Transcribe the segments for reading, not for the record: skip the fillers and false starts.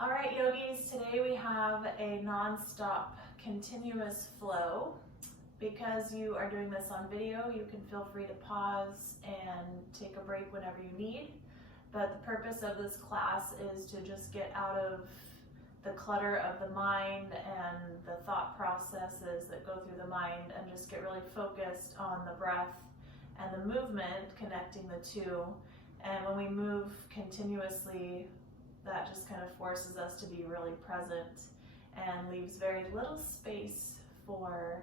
All right, yogis, today we have a non-stop continuous flow. Because you are doing this on video, you can feel free to pause and take a break whenever you need. But the purpose of this class is to just get out of the clutter of the mind and the thought processes that go through the mind and just get really focused on the breath and the movement, connecting the two. And when we move continuously, that just kind of forces us to be really present and leaves very little space for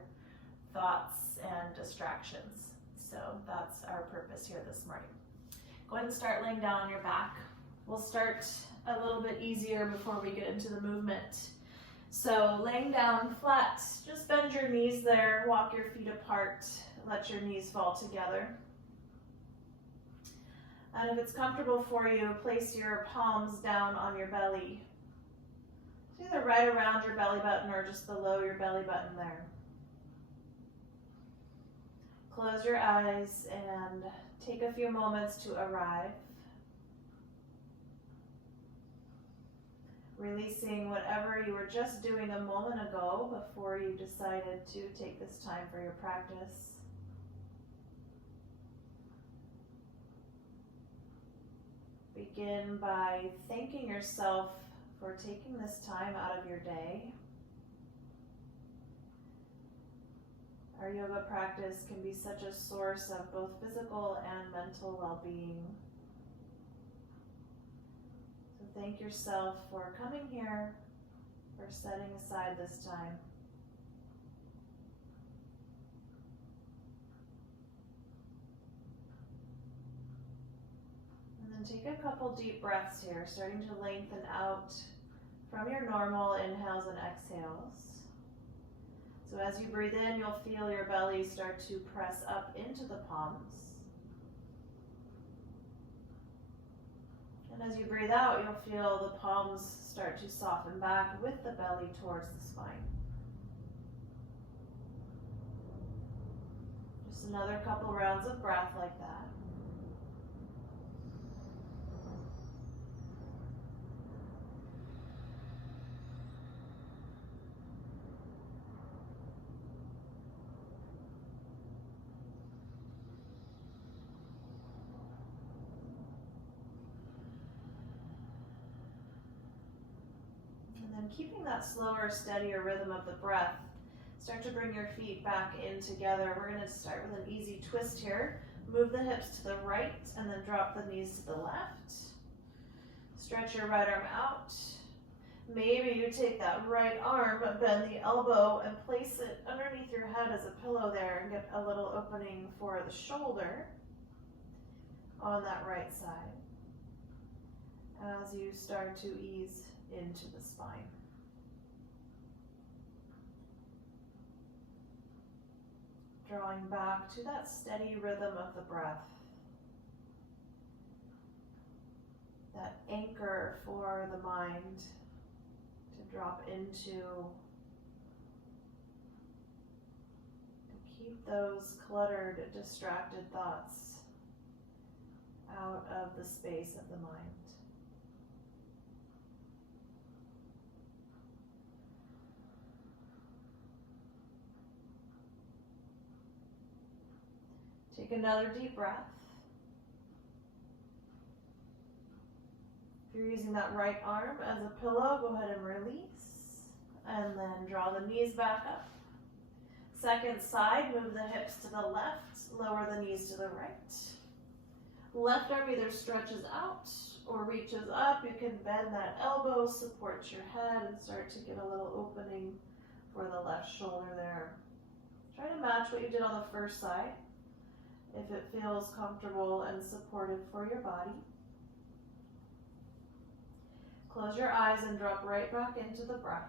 thoughts and distractions. So that's our purpose here this morning. Go ahead and start laying down on your back. We'll start a little bit easier before we get into the movement. So laying down flat, just bend your knees there, walk your feet apart, let your knees fall together. And if it's comfortable for you, place your palms down on your belly. It's either right around your belly button or just below your belly button there. Close your eyes and take a few moments to arrive. Releasing whatever you were just doing a moment ago before you decided to take this time for your practice. Begin by thanking yourself for taking this time out of your day. Our yoga practice can be such a source of both physical and mental well-being. So thank yourself for coming here, for setting aside this time. And then take a couple deep breaths here, starting to lengthen out from your normal inhales and exhales. So as you breathe in, you'll feel your belly start to press up into the palms. And as you breathe out, you'll feel the palms start to soften back with the belly towards the spine. Just another couple rounds of breath like that. Keeping that slower, steadier rhythm of the breath, start to bring your feet back in together. We're going to start with an easy twist here. Move the hips to the right and then drop the knees to the left. Stretch your right arm out. Maybe you take that right arm, bend the elbow, and place it underneath your head as a pillow there and get a little opening for the shoulder on that right side as you start to ease into the spine. Drawing back to that steady rhythm of the breath. That anchor for the mind to drop into. And keep those cluttered, distracted thoughts out of the space of the mind. Take another deep breath. If you're using that right arm as a pillow, go ahead and release. And then draw the knees back up. Second side, move the hips to the left, lower the knees to the right. Left arm either stretches out or reaches up. You can bend that elbow, support your head, and start to get a little opening for the left shoulder there. Try to match what you did on the first side, if it feels comfortable and supportive for your body. Close your eyes and drop right back into the breath.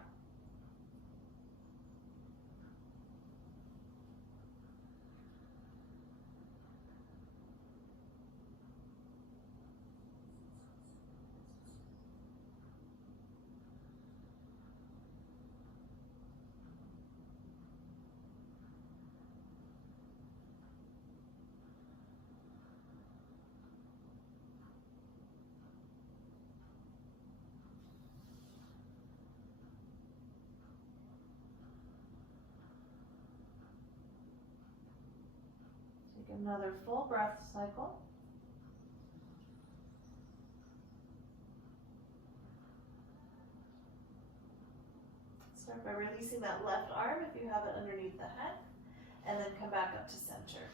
Take another full breath cycle. Start by releasing that left arm if you have it underneath the head, and then come back up to center.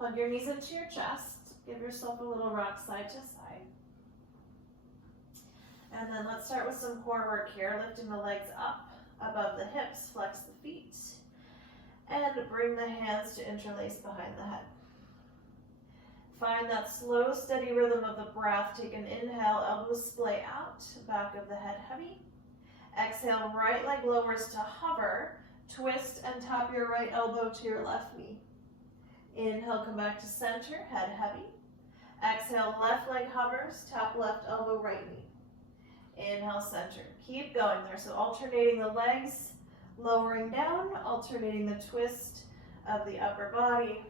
Hug your knees into your chest. Give yourself a little rock side to side. And then let's start with some core work here, lifting the legs up above the hips, flex the feet, and bring the hands to interlace behind the head. Find that slow, steady rhythm of the breath. Take an inhale, elbows splay out, back of the head heavy. Exhale, right leg lowers to hover, twist and tap your right elbow to your left knee. Inhale, come back to center, head heavy. Exhale, left leg hovers, tap left elbow, right knee. Inhale, center. Keep going there. So alternating the legs, lowering down, alternating the twist of the upper body.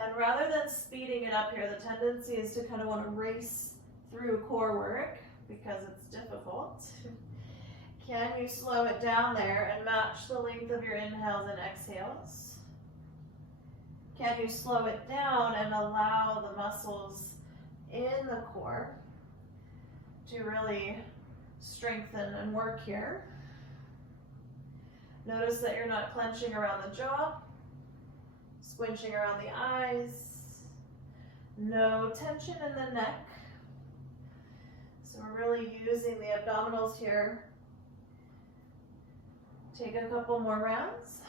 And rather than speeding it up here, the tendency is to kind of want to race through core work because it's difficult. Can you slow it down there and match the length of your inhales and exhales? Can you slow it down and allow the muscles in the core to really strengthen and work here? Notice that you're not clenching around the jaw, squinching around the eyes, no tension in the neck. So we're really using the abdominals here. Take a couple more rounds.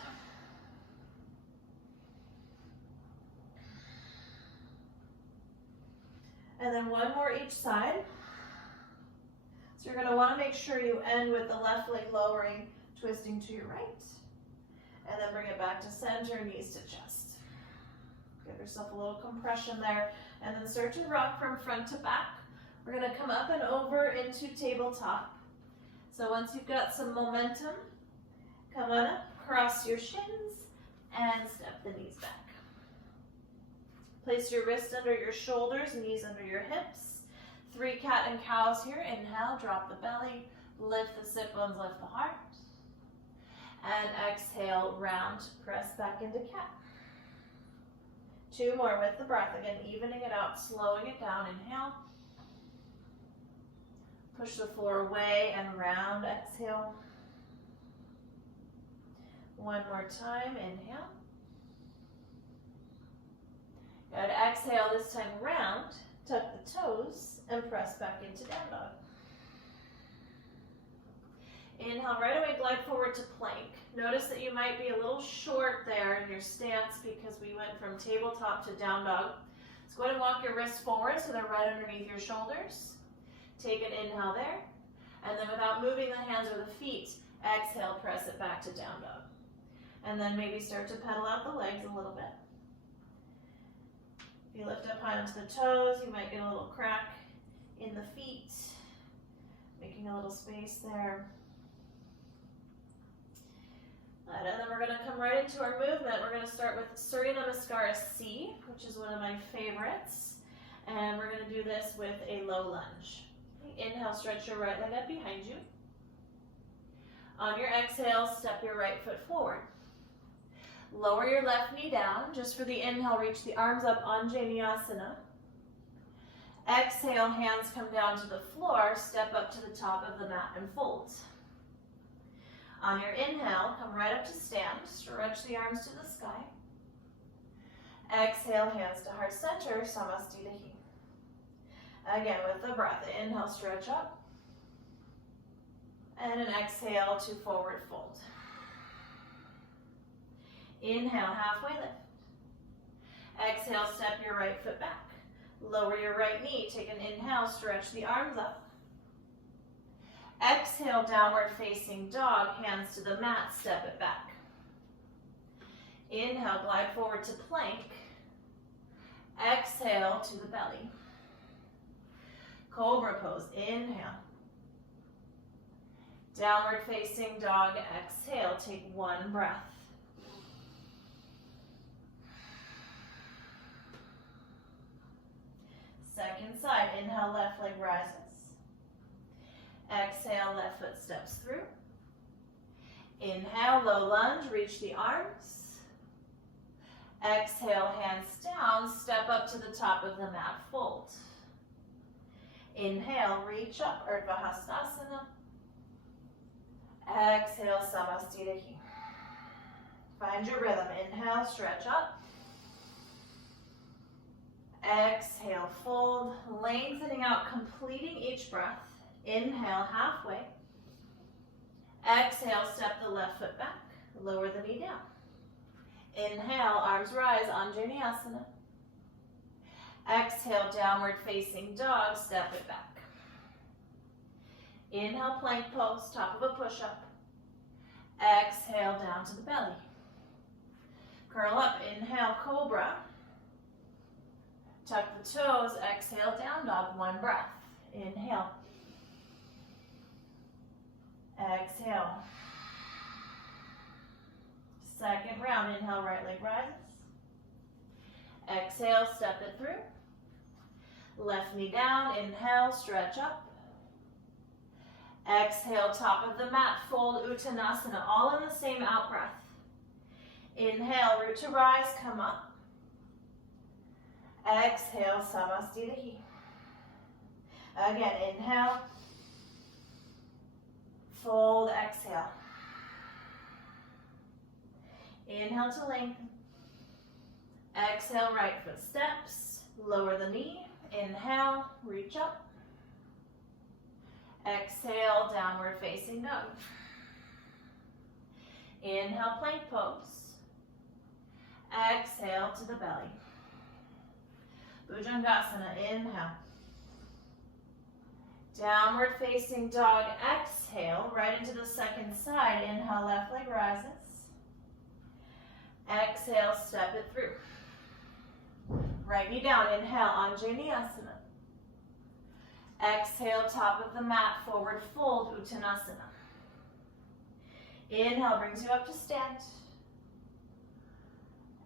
And then one more each side. So you're going to want to make sure you end with the left leg lowering, twisting to your right. And then bring it back to center, knees to chest. Give yourself a little compression there. And then start to rock from front to back. We're going to come up and over into tabletop. So once you've got some momentum, come on up, cross your shins, and step the knees back. Place your wrists under your shoulders, knees under your hips. 3 cat and cows here. Inhale, drop the belly, lift the sit bones, lift the heart. And exhale, round, press back into cat. 2 more with the breath. Again, evening it out, slowing it down. Inhale. Push the floor away and round, exhale. 1 more time, inhale. Good, exhale, this time round, tuck the toes, and press back into down dog. Inhale, right away, glide forward to plank. Notice that you might be a little short there in your stance because we went from tabletop to down dog. So go ahead and walk your wrists forward so they're right underneath your shoulders. Take an inhale there, and then without moving the hands or the feet, exhale, press it back to down dog. And then maybe start to pedal out the legs a little bit. If you lift up high onto the toes, you might get a little crack in the feet, making a little space there. And then we're going to come right into our movement. We're going to start with Surya Namaskara C, which is one of my favorites. And we're going to do this with a low lunge. Inhale, stretch your right leg up behind you. On your exhale, step your right foot forward. Lower your left knee down. Just for the inhale, reach the arms up, Anjaneyasana. Exhale, hands come down to the floor, step up to the top of the mat and fold. On your inhale, come right up to stand, stretch the arms to the sky. Exhale, hands to heart center, Samastitihi. Again, with the breath, inhale, stretch up. And an exhale to forward fold. Inhale, halfway lift. Exhale, step your right foot back. Lower your right knee. Take an inhale, stretch the arms up. Exhale, downward facing dog, hands to the mat, step it back. Inhale, glide forward to plank. Exhale to the belly. Cobra pose, inhale. Downward facing dog, exhale, take 1 breath. Second side, inhale, left leg rises. Exhale, left foot steps through. Inhale, low lunge, reach the arms. Exhale, hands down, step up to the top of the mat, fold. Inhale, reach up, Urdhva Hastasana. Exhale, Samasthiti. Find your rhythm. Inhale, stretch up. Exhale, fold, lengthening out, completing each breath. Inhale, halfway. Exhale, step the left foot back, lower the knee down. Inhale, arms rise, Anjaneyasana. Exhale, downward facing dog, step it back. Inhale, plank pose, top of a push-up. Exhale, down to the belly. Curl up, inhale, cobra. Tuck the toes, exhale, down dog, one breath. Inhale. Exhale. Second round, inhale, right leg rises. Exhale, step it through. Left knee down, inhale, stretch up. Exhale, top of the mat, fold Uttanasana, all in the same out breath. Inhale, root to rise, come up. Exhale, Samasthiti. Again, inhale. Fold, exhale. Inhale to lengthen. Exhale, right foot steps. Lower the knee. Inhale, reach up. Exhale, downward facing dog. Inhale, plank pose. Exhale to the belly. Bhujangasana, inhale. Downward facing dog, exhale, right into the second side. Inhale, left leg rises. Exhale, step it through. Right knee down, inhale, Anjaneyasana. Exhale, top of the mat, forward fold, Uttanasana. Inhale, brings you up to stand.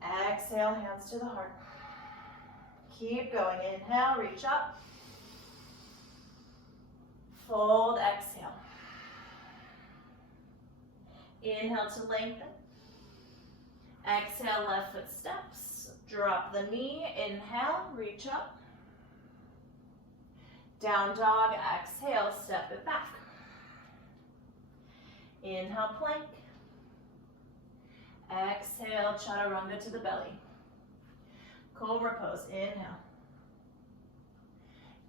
Exhale, hands to the heart. Keep going. Inhale, reach up. Fold, exhale. Inhale to lengthen. Exhale, left foot steps. Drop the knee. Inhale, reach up. Down dog, exhale, step it back. Inhale, plank. Exhale, chaturanga to the belly. Cobra pose, inhale.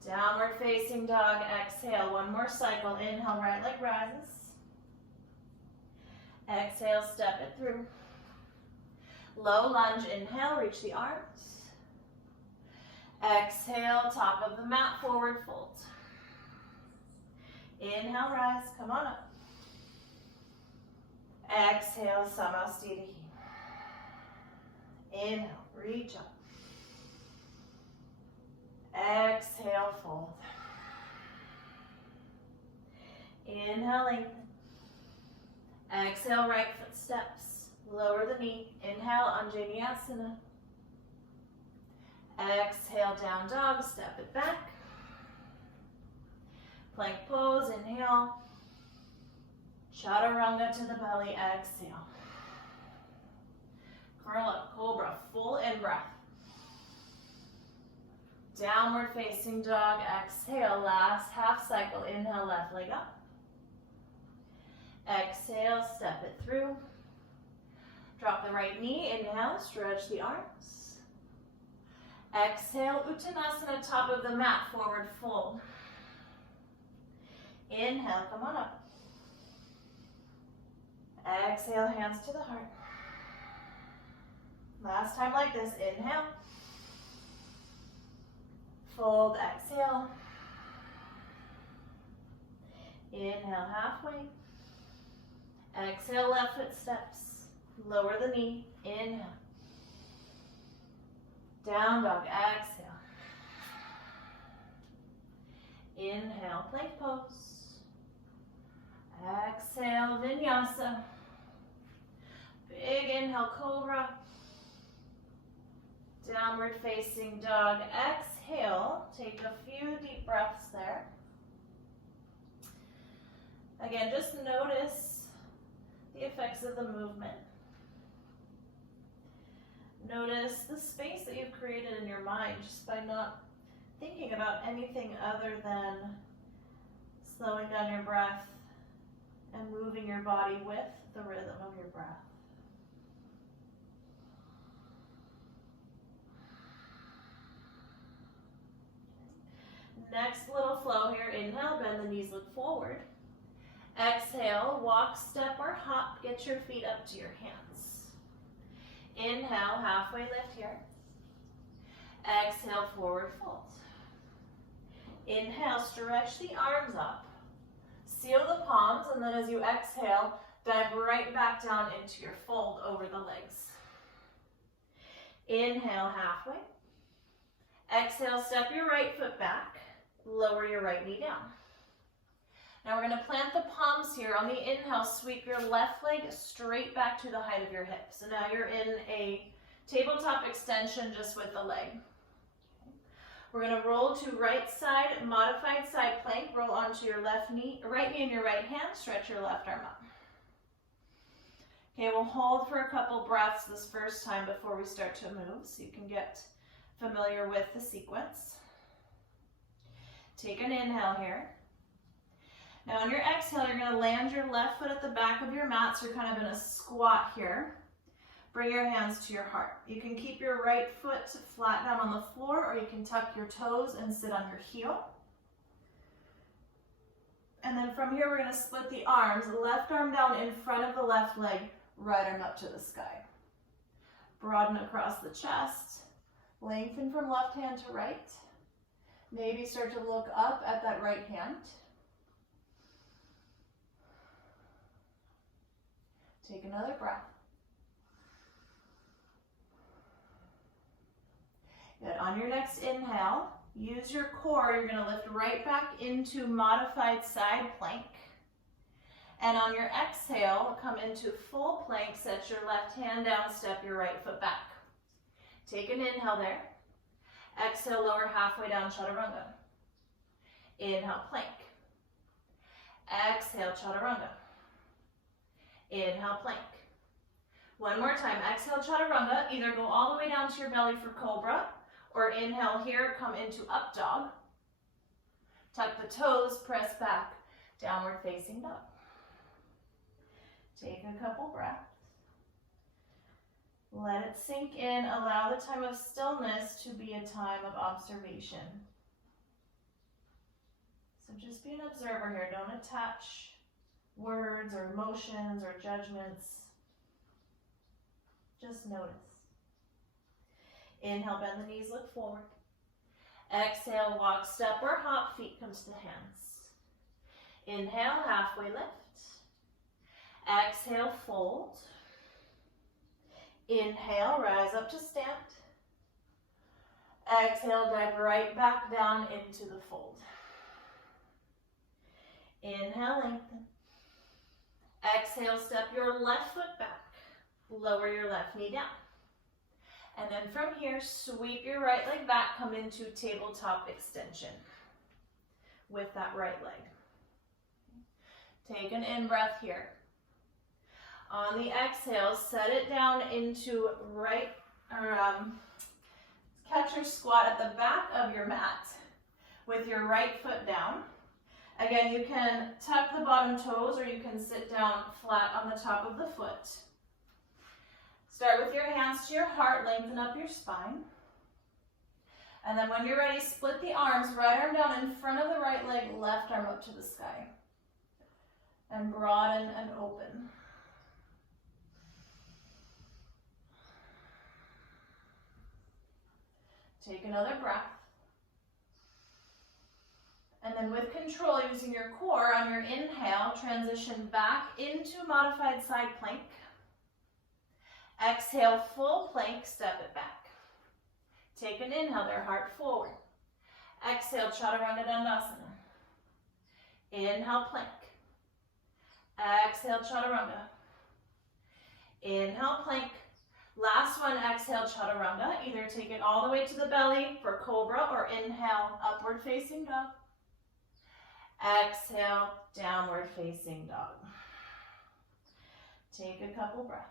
Downward facing dog, exhale. One more cycle, inhale, right leg rises. Exhale, step it through. Low lunge, inhale, reach the arms. Exhale, top of the mat, forward fold. Inhale, rise, come on up. Exhale, Samasthiti. Inhale, reach up. Exhale, fold. Inhale, lengthen. Exhale, right foot steps. Lower the knee. Inhale, Anjaneyasana. Exhale, down dog, step it back. Plank pose, inhale. Chaturanga to the belly, exhale. Curl up, cobra, full in breath. Downward facing dog, exhale, last half cycle. Inhale, left leg up. Exhale, step it through. Drop the right knee, inhale, stretch the arms. Exhale, Uttanasana, top of the mat, forward fold. Inhale, come on up. Exhale, hands to the heart. Last time like this, inhale. Fold, exhale. Inhale, halfway. Exhale, left foot steps. Lower the knee, inhale. Down dog, exhale. Inhale, plank pose. Exhale, vinyasa. Big inhale, cobra. Downward facing dog, exhale. Take a few deep breaths there. Again, just notice the effects of the movement. Notice the space that you've created in your mind just by not thinking about anything other than slowing down your breath and moving your body with the rhythm of your breath. Next little flow here. Inhale, bend the knees, look forward. Exhale, walk, step, or hop. Get your feet up to your hands. Inhale, halfway lift here. Exhale, forward fold. Inhale, stretch the arms up. Seal the palms, and then as you exhale, dive right back down into your fold over the legs. Inhale, halfway. Exhale, step your right foot back. Lower your right knee down. Now we're going to plant the palms here. On the inhale, sweep your left leg straight back to the height of your hip. So now you're in a tabletop extension just with the leg. We're going to roll to right side, modified side plank. Roll onto your right knee and your right hand. Stretch your left arm up. Okay, we'll hold for a couple breaths this first time before we start to move so you can get familiar with the sequence. Take an inhale here. Now on your exhale, you're going to land your left foot at the back of your mat, so you're kind of in a squat here. Bring your hands to your heart. You can keep your right foot flat down on the floor, or you can tuck your toes and sit on your heel. And then from here, we're going to split the arms. Left arm down in front of the left leg, right arm up to the sky. Broaden across the chest. Lengthen from left hand to right. Maybe start to look up at that right hand. Take another breath. Good. On your next inhale, use your core. You're going to lift right back into modified side plank. And on your exhale, come into full plank. Set your left hand down, step your right foot back. Take an inhale there. Exhale, lower halfway down, chaturanga. Inhale, plank. Exhale, chaturanga. Inhale, plank. One more time. Exhale, chaturanga. Either go all the way down to your belly for cobra, or inhale here, come into up dog. Tuck the toes, press back, downward facing dog. Take a couple breaths. Let it sink in. Allow the time of stillness to be a time of observation. So just be an observer here. Don't attach words or emotions or judgments. Just notice. Inhale, bend the knees, look forward. Exhale, walk, step, or hop, feet come to the hands. Inhale, halfway lift. Exhale, fold. Inhale, rise up to stand. Exhale, dive right back down into the fold. Inhale, lengthen. Exhale, step your left foot back. Lower your left knee down. And then from here, sweep your right leg back, come into tabletop extension with that right leg. Take an in-breath here. On the exhale, set it down into catcher squat at the back of your mat with your right foot down. Again, you can tuck the bottom toes or you can sit down flat on the top of the foot. Start with your hands to your heart, lengthen up your spine. And then when you're ready, split the arms, right arm down in front of the right leg, left arm up to the sky. And broaden and open. Take another breath. And then with control, using your core on your inhale, transition back into modified side plank. Exhale, full plank, step it back. Take an inhale there, heart forward. Exhale, chaturanga dandasana. Inhale, plank. Exhale, chaturanga. Inhale, plank. Last one, exhale, chaturanga. Either take it all the way to the belly for cobra or inhale, upward facing dog. Exhale, downward facing dog. Take a couple breaths.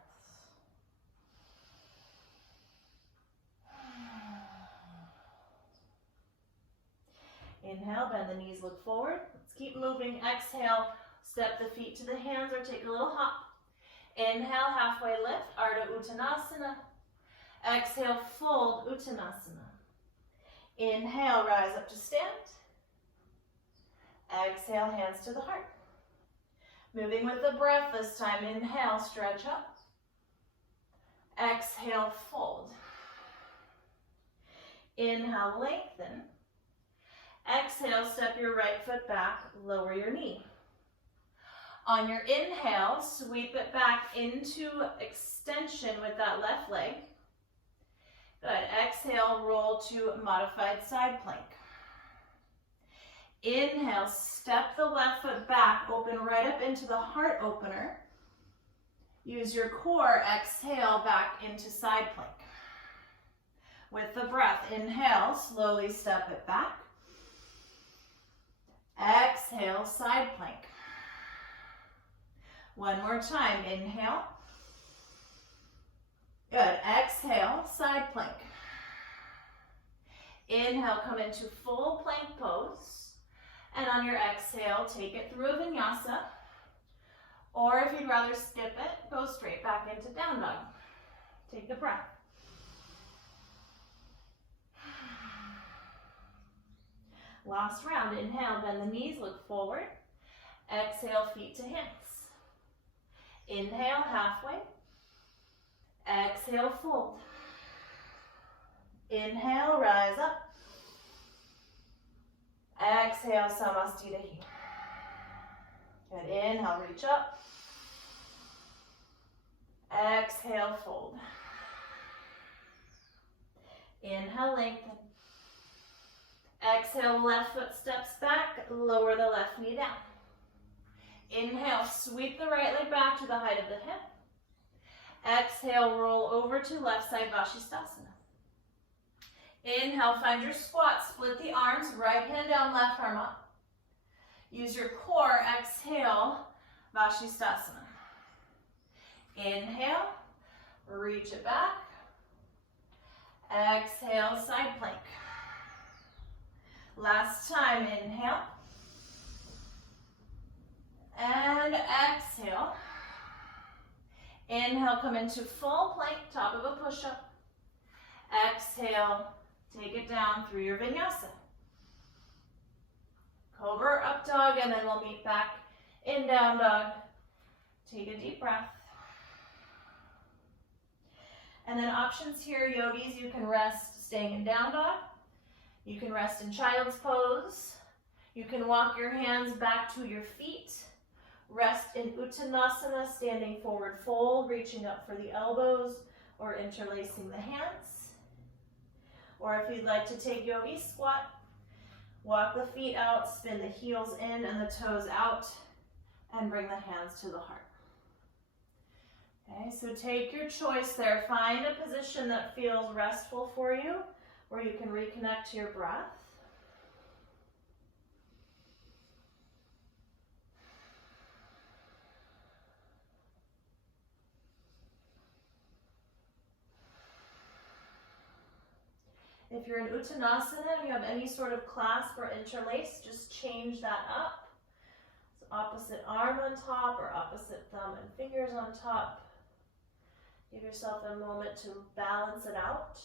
Inhale, bend the knees, look forward. Let's keep moving. Exhale, step the feet to the hands or take a little hop. Inhale, halfway lift, Ardha Uttanasana. Exhale, fold, Uttanasana. Inhale, rise up to stand. Exhale, hands to the heart. Moving with the breath this time. Inhale, stretch up. Exhale, fold. Inhale, lengthen. Exhale, step your right foot back, lower your knee. On your inhale, sweep it back into extension with that left leg. Good. Exhale, roll to modified side plank. Inhale, step the left foot back, open right up into the heart opener. Use your core, exhale back into side plank. With the breath, inhale, slowly step it back. Exhale, side plank. One more time, inhale. Good, exhale, side plank. Inhale, come into full plank pose. And on your exhale, take it through a vinyasa. Or if you'd rather skip it, go straight back into down dog. Take a breath. Last round, inhale, bend the knees, look forward. Exhale, feet to hands. Inhale, halfway. Exhale, fold. Inhale, rise up. Exhale, Samastitihi. Good, inhale, reach up. Exhale, fold. Inhale, lengthen. Exhale, left foot steps back, lower the left knee down. Inhale, sweep the right leg back to the height of the hip. Exhale, roll over to left side Vashisthasana. Inhale, find your squat, split the arms, right hand down, left arm up. Use your core, exhale, Vashisthasana. Inhale, reach it back. Exhale, side plank. Last time, inhale. And exhale. Inhale, come into full plank, top of a push-up. Exhale, take it down through your vinyasa. Cobra, up dog, and then we'll meet back in down dog. Take a deep breath. And then options here, yogis, you can rest staying in down dog. You can rest in child's pose. You can walk your hands back to your feet. Rest in Uttanasana, standing forward fold, reaching up for the elbows or interlacing the hands. Or if you'd like to take yogi squat, walk the feet out, spin the heels in and the toes out, and bring the hands to the heart. Okay, so take your choice there. Find a position that feels restful for you, where you can reconnect to your breath. If you're in Uttanasana and you have any sort of clasp or interlace, just change that up. So opposite arm on top or opposite thumb and fingers on top. Give yourself a moment to balance it out.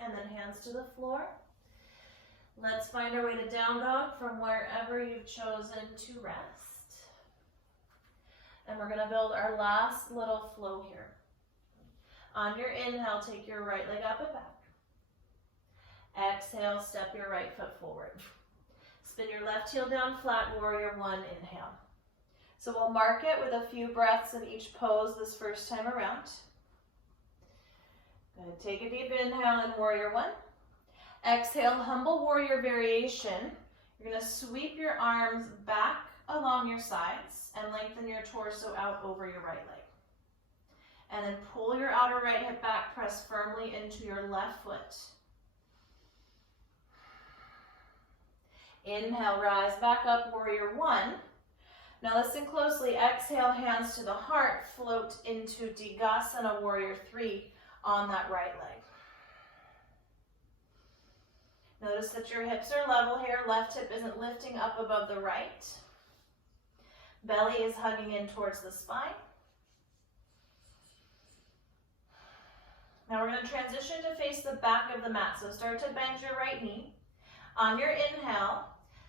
And then hands to the floor. Let's find our way to down dog from wherever you've chosen to rest. And we're going to build our last little flow here. On your inhale, take your right leg up and back. Exhale, step your right foot forward. Spin your left heel down flat, warrior one, inhale. So we'll mark it with a few breaths of each pose this first time around. Good. Take a deep inhale in warrior one. Exhale, humble warrior variation. You're going to sweep your arms back along your sides and lengthen your torso out over your right leg. And then pull your outer right hip back, press firmly into your left foot. Inhale, rise back up, warrior one. Now listen closely, exhale, hands to the heart, float into Digasana, warrior three on that right leg. Notice that your hips are level here, left hip isn't lifting up above the right. Belly is hugging in towards the spine. Now we're going to transition to face the back of the mat. So start to bend your right knee. On your inhale,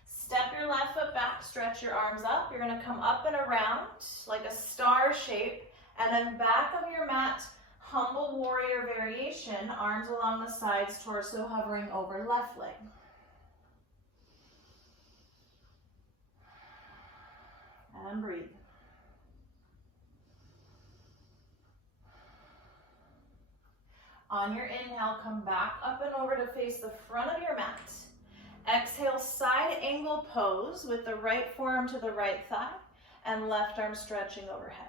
step your left foot back, stretch your arms up. You're going to come up and around like a star shape, and then back of your mat, humble warrior variation, arms along the sides, torso hovering over left leg. And breathe. On your inhale, come back up and over to face the front of your mat. Exhale, side angle pose with the right forearm to the right thigh and left arm stretching overhead.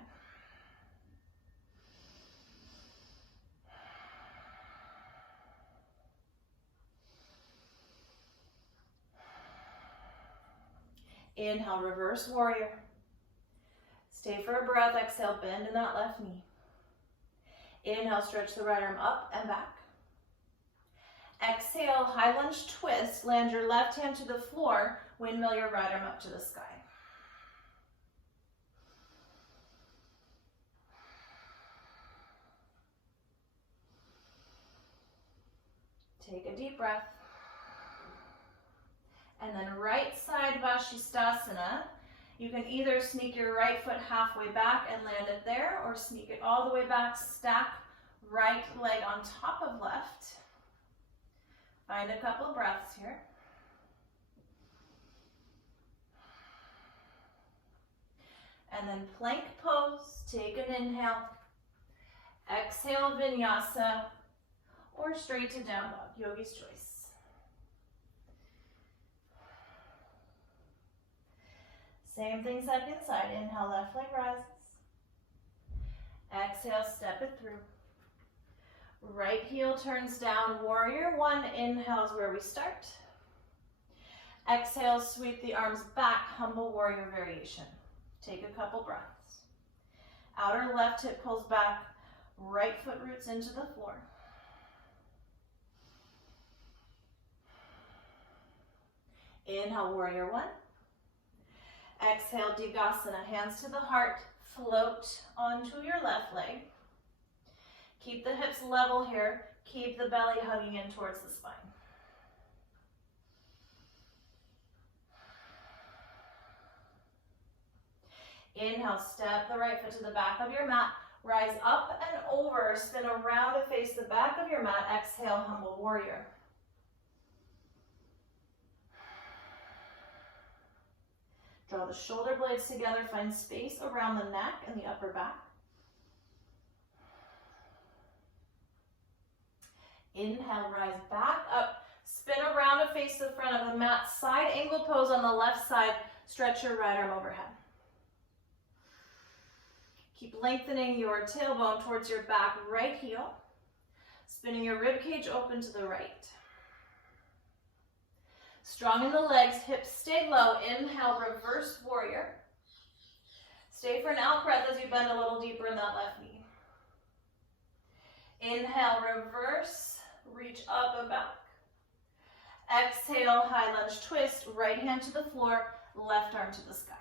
Inhale, reverse warrior. Stay for a breath. Exhale, bend in that left knee. Inhale, stretch the right arm up and back. Exhale, high lunge twist. Land your left hand to the floor. Windmill your right arm up to the sky. Take a deep breath. And then right side Vashisthasana. You can either sneak your right foot halfway back and land it there, or sneak it all the way back, stack right leg on top of left. Find a couple breaths here. And then plank pose, take an inhale. Exhale, vinyasa, or straight to down dog, yogi's choice. Same thing second side. Inhale, left leg rises. Exhale, step it through. Right heel turns down, warrior one. Inhale is where we start. Exhale, sweep the arms back, humble warrior variation. Take a couple breaths. Outer left hip pulls back, right foot roots into the floor. Inhale, warrior one. Exhale, Digasana, hands to the heart, float onto your left leg. Keep the hips level here, keep the belly hugging in towards the spine. Inhale, step the right foot to the back of your mat, rise up and over, spin around to face the back of your mat, exhale, humble warrior. Draw the shoulder blades together, find space around the neck and the upper back. Inhale, rise back up, spin around to face the front of the mat, side angle pose on the left side, stretch your right arm overhead. Keep lengthening your tailbone towards your back right heel, spinning your rib cage open to the right. Strong in the legs, hips stay low. Inhale, reverse warrior. Stay for an out breath as you bend a little deeper in that left knee. Inhale, reverse, reach up and back. Exhale, high lunge twist, right hand to the floor, left arm to the sky.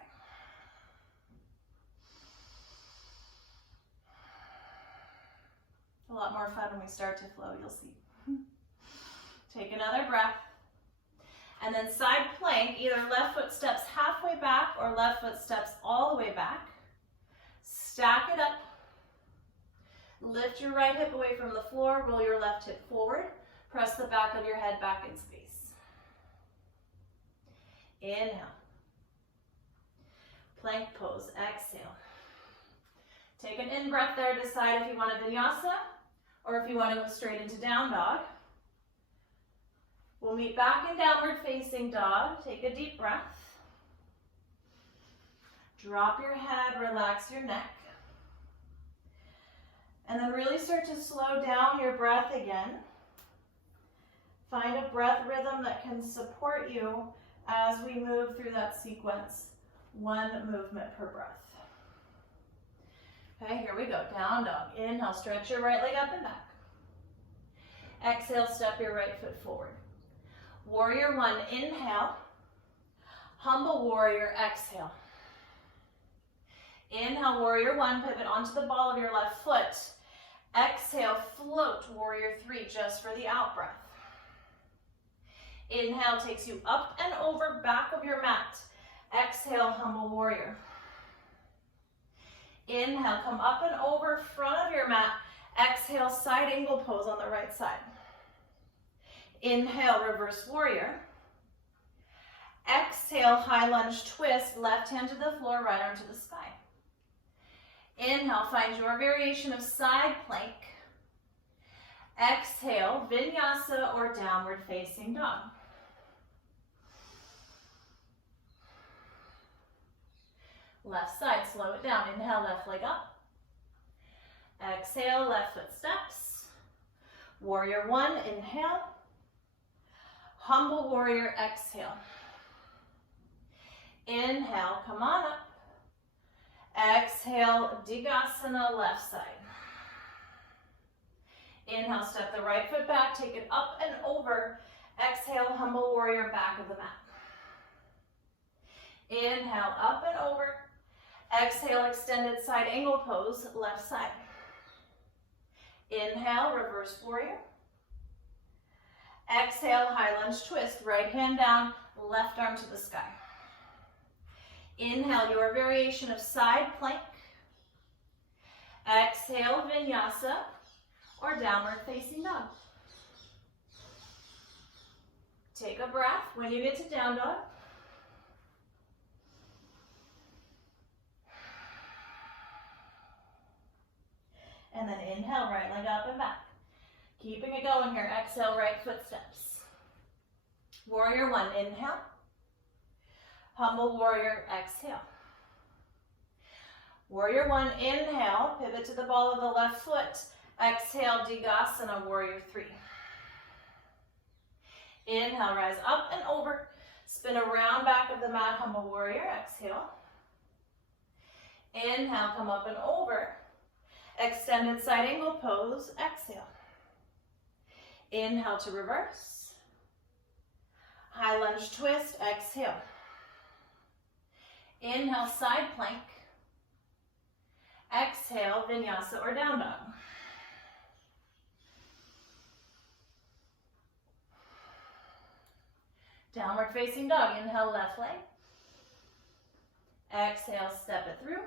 A lot more fun when we start to flow, you'll see. Take another breath. And then side plank, either left foot steps halfway back or left foot steps all the way back. Stack it up. Lift your right hip away from the floor, roll your left hip forward. Press the back of your head back in space. Inhale. Plank pose, exhale. Take an in-breath there, decide if you want a vinyasa or if you want to go straight into down dog. We'll meet back in downward facing dog. Take a deep breath. Drop your head, relax your neck. And then really start to slow down your breath again. Find a breath rhythm that can support you as we move through that sequence, one movement per breath. Okay, here we go, down dog. Inhale, stretch your right leg up and back. Exhale, step your right foot forward. Warrior one, inhale. Humble warrior, exhale. Inhale, warrior one, pivot onto the ball of your left foot. Exhale, float, warrior three, just for the out breath. Inhale takes you up and over back of your mat. Exhale, humble warrior. Inhale, come up and over front of your mat. Exhale, side angle pose on the right side. Inhale, reverse warrior. Exhale, high lunge twist, left hand to the floor, right arm to the sky. Inhale, find your variation of side plank. Exhale, vinyasa or downward facing dog. Left side, slow it down. Inhale, left leg up. Exhale, left foot steps. Warrior one, inhale. Humble warrior, exhale. Inhale, come on up. Exhale, Digasana, left side. Inhale, step the right foot back, take it up and over. Exhale, humble warrior, back of the mat. Inhale, up and over. Exhale, extended side angle pose, left side. Inhale, reverse warrior. Exhale, high lunge twist, right hand down, left arm to the sky. Inhale, your variation of side plank. Exhale, vinyasa or downward facing dog. Take a breath when you get to down dog. And then inhale, right leg up and back. Keeping it going here. Exhale, right foot steps. Warrior one, inhale. Humble warrior, exhale. Warrior one, inhale. Pivot to the ball of the left foot. Exhale, Digasana, warrior three. Inhale, rise up and over. Spin around back of the mat, humble warrior, exhale. Inhale, come up and over. Extended side angle pose, exhale. Inhale to reverse. High lunge twist, exhale. Inhale, side plank. Exhale, vinyasa or down dog. Downward facing dog, inhale, left leg. Exhale, step it through.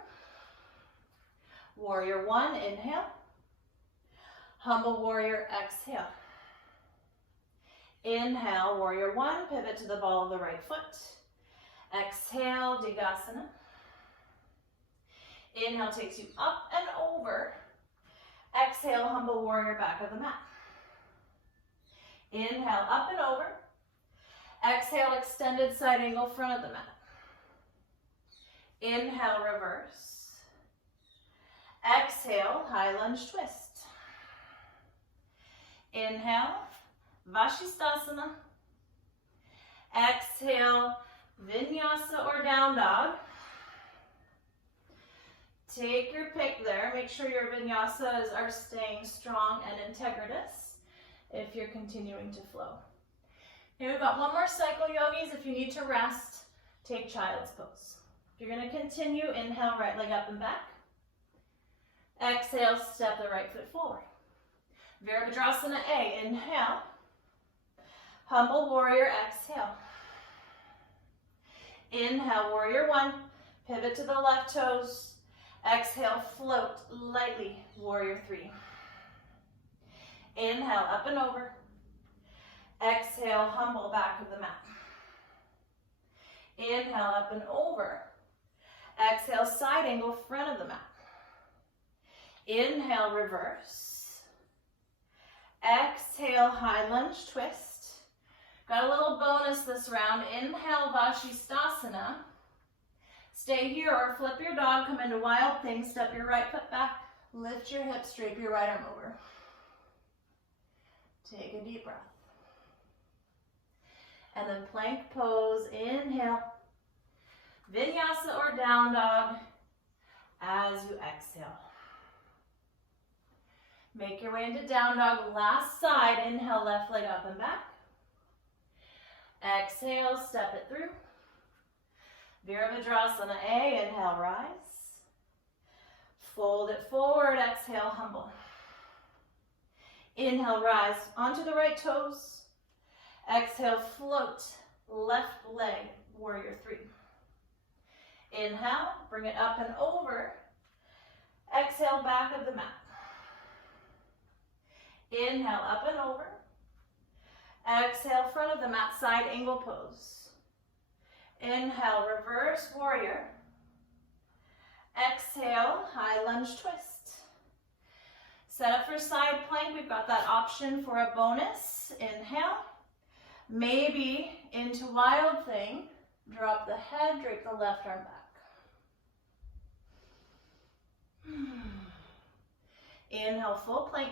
Warrior one, inhale. Humble warrior, exhale. Inhale, warrior one, pivot to the ball of the right foot. Exhale, Digasana. Inhale takes you up and over. Exhale, humble warrior, back of the mat. Inhale, up and over. Exhale, extended side angle, front of the mat. Inhale, reverse. Exhale, high lunge twist. Inhale, Vashisthasana. Exhale, Vinyasa or down dog. Take your pick there. Make sure your vinyasas are staying strong and integritous if you're continuing to flow. Okay, we've got one more cycle, yogis. If you need to rest, take child's pose. If you're going to continue, inhale, right leg up and back. Exhale, step the right foot forward. Virabhadrasana A, inhale. Humble warrior, exhale. Inhale, warrior one. Pivot to the left toes. Exhale, float lightly, warrior three. Inhale, up and over. Exhale, humble, back of the mat. Inhale, up and over. Exhale, side angle, front of the mat. Inhale, reverse. Exhale, high lunge twist. Got a little bonus this round. Inhale, Vashisthasana. Stay here or flip your dog, come into wild thing, step your right foot back, lift your hips, drape your right arm over. Take a deep breath. And then plank pose, inhale. Vinyasa or down dog as you exhale. Make your way into down dog, last side. Inhale, left leg up and back. Exhale, step it through. Virabhadrasana A, inhale, rise. Fold it forward, exhale, humble. Inhale, rise onto the right toes. Exhale, float, left leg, warrior three. Inhale, bring it up and over. Exhale, back of the mat. Inhale, up and over. Exhale, front of the mat, side angle pose. Inhale, reverse warrior. Exhale, high lunge twist. Set up for side plank. We've got that option for a bonus. Inhale, maybe into wild thing. Drop the head, drape the left arm back. Inhale, full plank.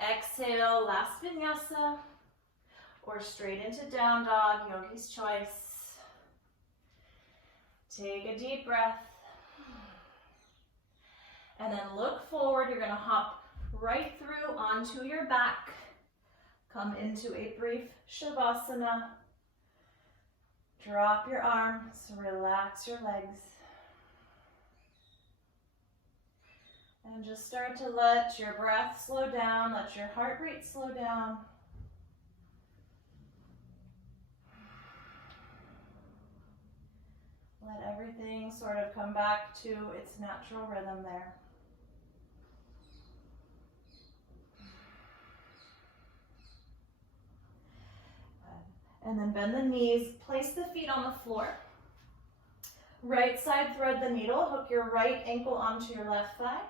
Exhale, last vinyasa, or straight into down dog, yogi's choice. Take a deep breath. And then look forward. You're going to hop right through onto your back. Come into a brief Shavasana. Drop your arms, relax your legs. And just start to let your breath slow down, let your heart rate slow down. Let everything sort of come back to its natural rhythm there. And then bend the knees, place the feet on the floor. Right side, thread the needle, hook your right ankle onto your left thigh.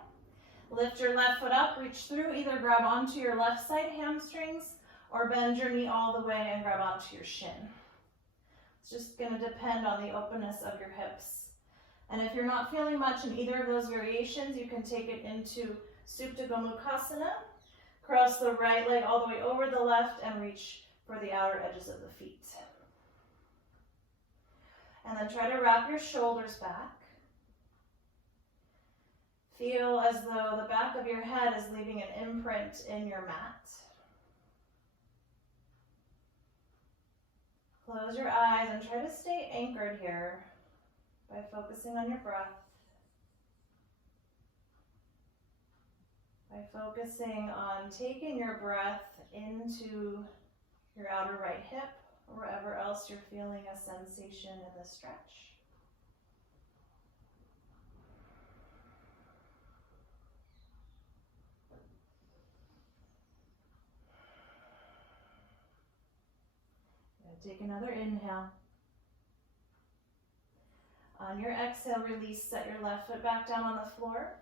Lift your left foot up, reach through, either grab onto your left side hamstrings or bend your knee all the way and grab onto your shin. It's just going to depend on the openness of your hips. And if you're not feeling much in either of those variations, you can take it into Supta Gomukhasana. Cross the right leg all the way over the left and reach for the outer edges of the feet. And then try to wrap your shoulders back. Feel as though the back of your head is leaving an imprint in your mat. Close your eyes and try to stay anchored here by focusing on your breath. By focusing on taking your breath into your outer right hip, or wherever else you're feeling a sensation in the stretch. Take another inhale. On your exhale, release, set your left foot back down on the floor.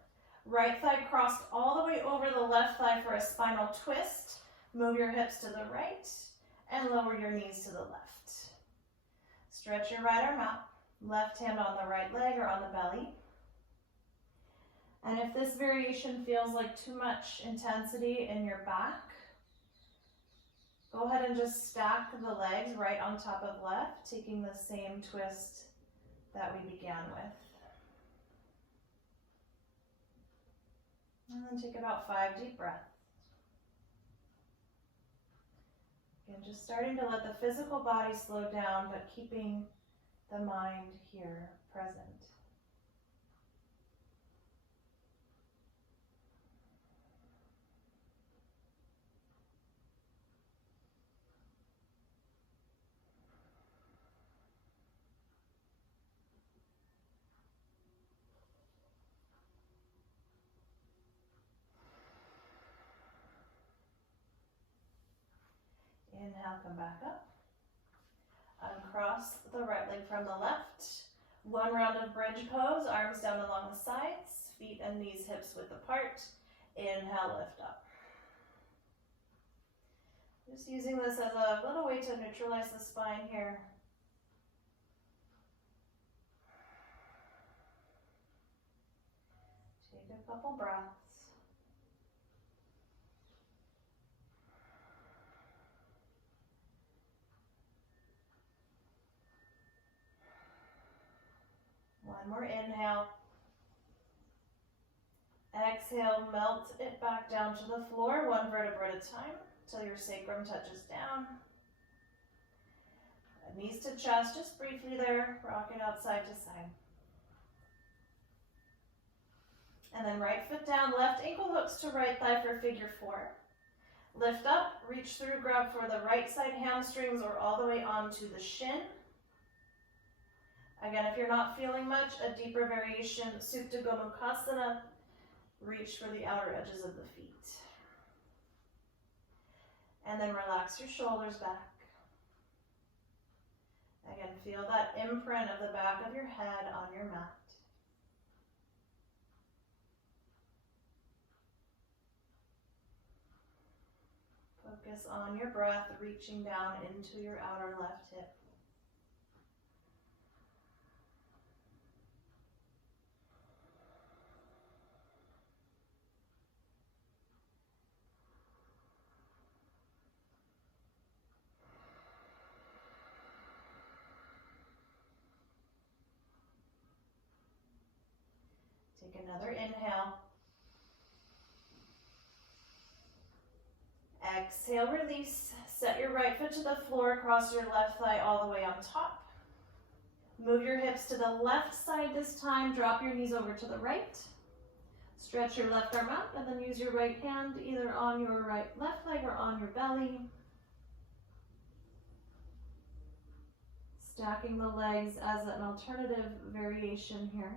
Right thigh crossed all the way over the left thigh for a spinal twist. Move your hips to the right and lower your knees to the left. Stretch your right arm out, left hand on the right leg or on the belly. And if this variation feels like too much intensity in your back, go ahead and just stack the legs right on top of left, taking the same twist that we began with. And then take about 5 deep breaths. Again, just starting to let the physical body slow down, but keeping the mind here present. Inhale, come back up. Uncross the right leg from the left. One round of bridge pose, arms down along the sides, feet and knees hips width apart. Inhale, lift up. Just using this as a little way to neutralize the spine here. Take a couple breaths. One more inhale. Exhale, melt it back down to the floor, one vertebra at a time, till your sacrum touches down. Knees to chest, just briefly there, rock it out side to side. And then right foot down, left ankle hooks to right thigh for figure 4. Lift up, reach through, grab for the right side hamstrings or all the way onto the shin. Again, if you're not feeling much, a deeper variation, Supta Gomukhasana, reach for the outer edges of the feet. And then relax your shoulders back. Again, feel that imprint of the back of your head on your mat. Focus on your breath, reaching down into your outer left hip. Take another inhale. Exhale, release. Set your right foot to the floor, cross your left thigh all the way on top. Move your hips to the left side this time. Drop your knees over to the right. Stretch your left arm out and then use your right hand either on your left leg or on your belly. Stacking the legs as an alternative variation here.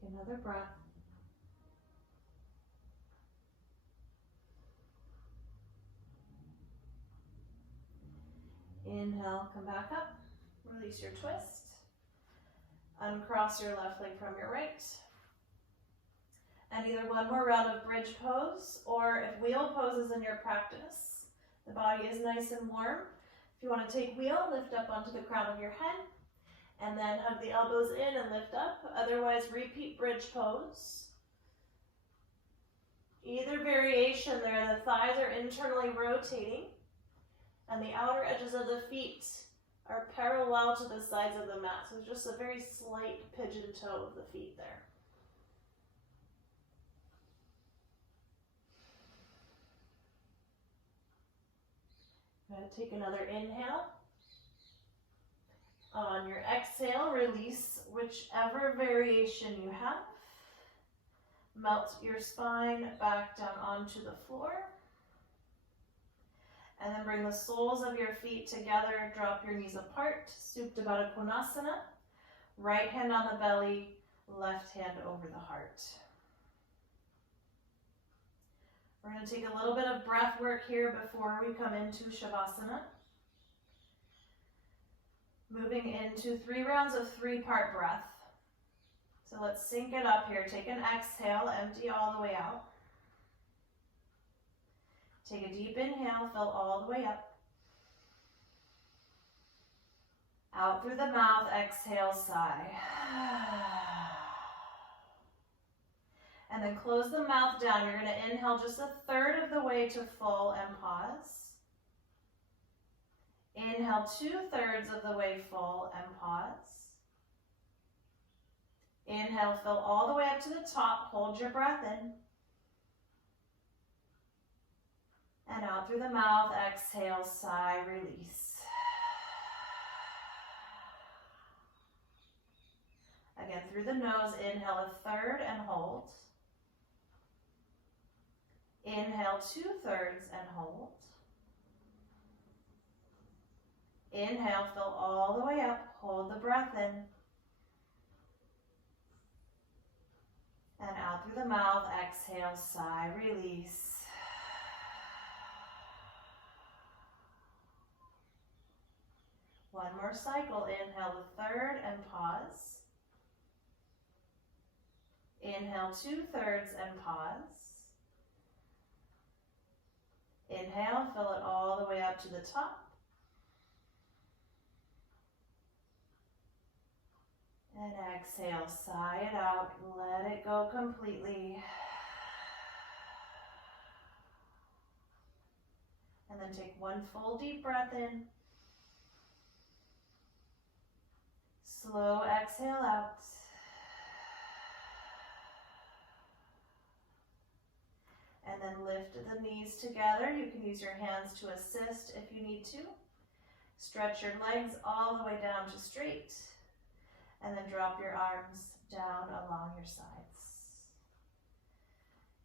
Take another breath. Inhale, come back up. Release your twist. Uncross your left leg from your right. And either one more round of bridge pose, or if wheel pose is in your practice, the body is nice and warm. If you want to take wheel, lift up onto the crown of your head, and then hug the elbows in and lift up. Otherwise, repeat bridge pose. Either variation there, the thighs are internally rotating, and the outer edges of the feet are parallel to the sides of the mat. So just a very slight pigeon toe of the feet there. Going to take another inhale. On your exhale, release whichever variation you have. Melt your spine back down onto the floor. And then bring the soles of your feet together. Drop your knees apart. Supta Baddha Konasana. Right hand on the belly, left hand over the heart. We're going to take a little bit of breath work here before we come into Shavasana. Moving into 3 rounds of 3-part breath. So let's sync it up here. Take an exhale, empty all the way out. Take a deep inhale, fill all the way up. Out through the mouth, exhale, sigh. And then close the mouth down. You're going to inhale just 1/3 of the way to full and pause. Inhale 2/3 of the way full and pause. Inhale, fill all the way up to the top. Hold your breath in. And out through the mouth, exhale, sigh, release. Again, through the nose, inhale 1/3 and hold. Inhale 2/3 and hold. Inhale, fill all the way up. Hold the breath in. And out through the mouth, exhale, sigh, release. One more cycle. Inhale the third and pause. Inhale 2/3 and pause. Inhale, fill it all the way up to the top. And exhale, sigh it out, let it go completely. And then take one full deep breath in. Slow exhale out. And then lift the knees together. You can use your hands to assist if you need to. Stretch your legs all the way down to straight. And then drop your arms down along your sides.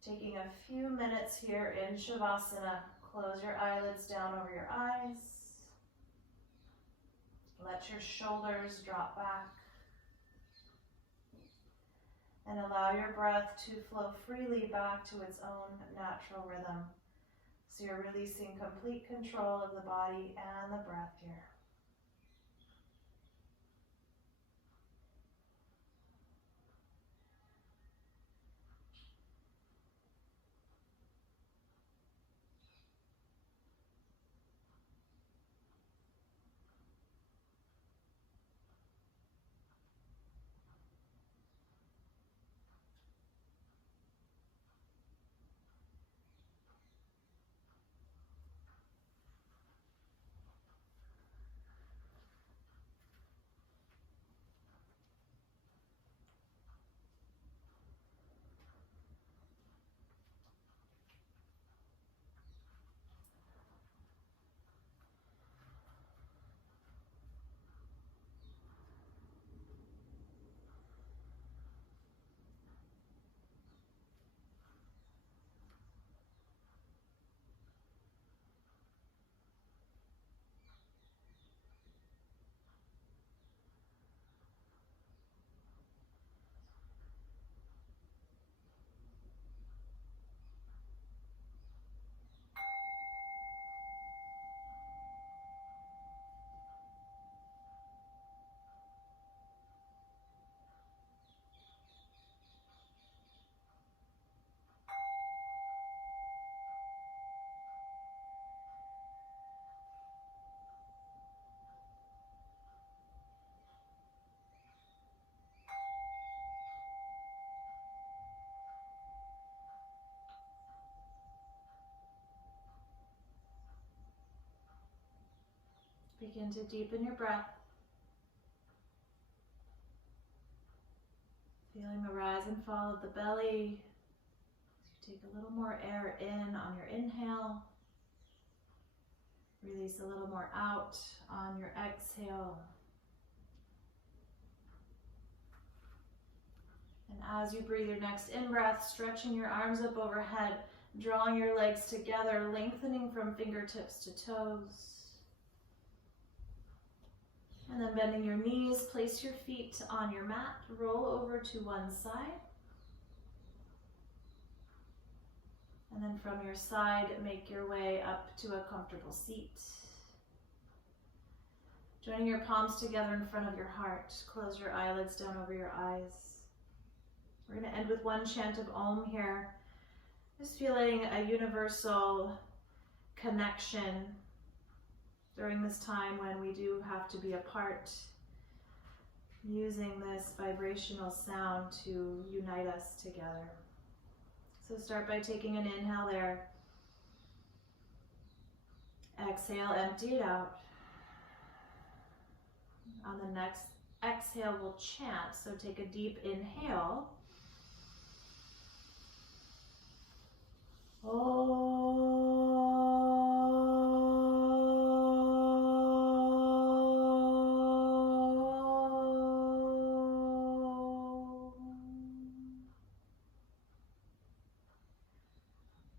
Taking a few minutes here in Shavasana. Close your eyelids down over your eyes. Let your shoulders drop back. And allow your breath to flow freely back to its own natural rhythm. So you're releasing complete control of the body and the breath here. Begin to deepen your breath. Feeling the rise and fall of the belly. So you take a little more air in on your inhale. Release a little more out on your exhale. And as you breathe your next in-breath, stretching your arms up overhead, drawing your legs together, lengthening from fingertips to toes. And then bending your knees, place your feet on your mat, roll over to one side. And then from your side, make your way up to a comfortable seat. Joining your palms together in front of your heart, close your eyelids down over your eyes. We're going to end with one chant of Om here. Just feeling a universal connection during this time when we do have to be apart, using this vibrational sound to unite us together. So start by taking an inhale there. Exhale, empty it out. On the next exhale, we'll chant. So take a deep inhale.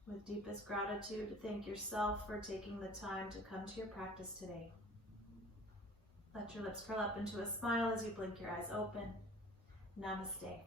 With deepest gratitude, thank yourself for taking the time to come to your practice today. Let your lips curl up into a smile as you blink your eyes open. Namaste.